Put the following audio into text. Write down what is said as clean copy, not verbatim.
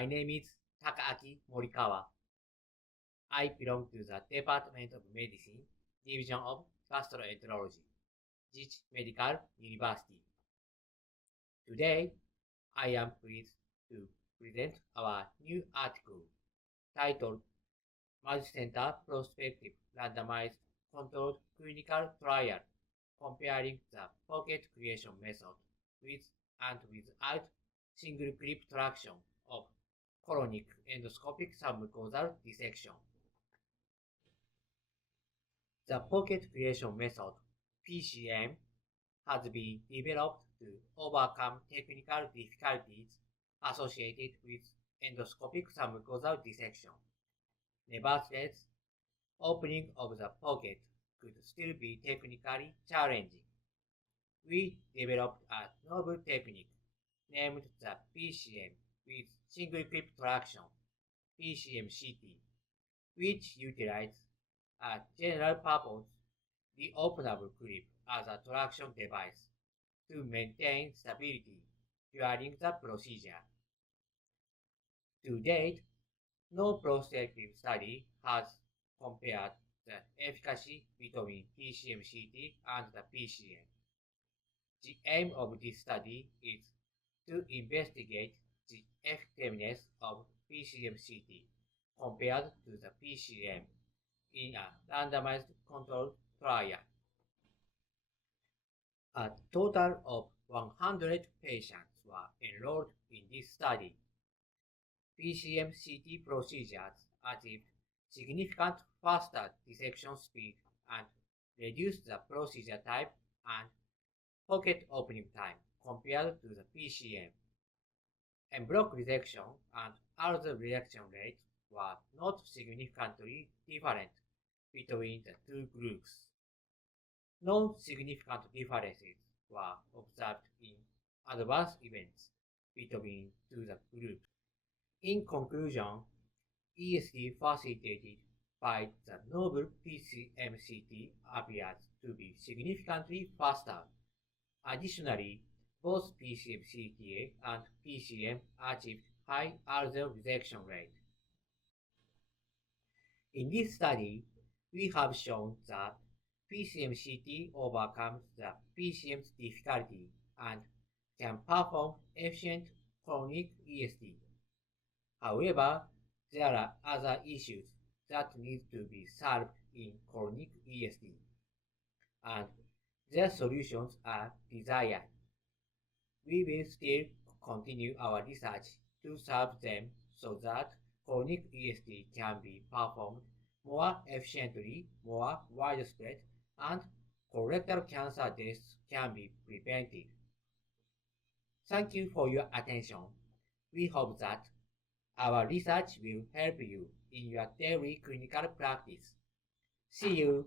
My name is Takaaki Morikawa. I belong to the Department of Medicine, Division of Gastroenterology, JICH Medical University. Today, I am pleased to present our new article titled Multicenter prospective randomized controlled clinical trial comparing the pocket creation method with and without single clip traction of colonic endoscopic submucosal dissection. The pocket creation method, PCM, has been developed to overcome technical difficulties associated with endoscopic submucosal dissection. Nevertheless, opening of the pocket could still be technically challenging. We developed a novel technique named the PCM with single clip traction, PCM-CT, which utilizes a general purpose reopenable clip as a traction device to maintain stability during the procedure. To date, no prospective study has compared the efficacy between PCM-CT and the PCM. The aim of this study is to investigate the effectiveness of PCM-CT compared to the PCM in a randomized controlled trial. A total of 100 patients were enrolled in this study. PCM-CT procedures achieved significant faster dissection speed and reduced the procedure type and pocket opening time compared to the PCM. En bloc resection and other resection rates were not significantly different between the two groups. No significant differences were observed in adverse events between the groups. In conclusion, ESD facilitated by the novel PCM-CT appears to be significantly faster. Additionally, both PCM-CTA and PCM achieved high other resection rate. In this study, we have shown that PCM-CT overcomes the PCM's difficulty and can perform efficient colonic ESD. However, there are other issues that need to be solved in colonic ESD, and their solutions are desired. We will still continue our research to solve them so that colonic ESD can be performed more efficiently, more widespread, and colorectal cancer deaths can be prevented. Thank you for your attention. We hope that our research will help you in your daily clinical practice. See you!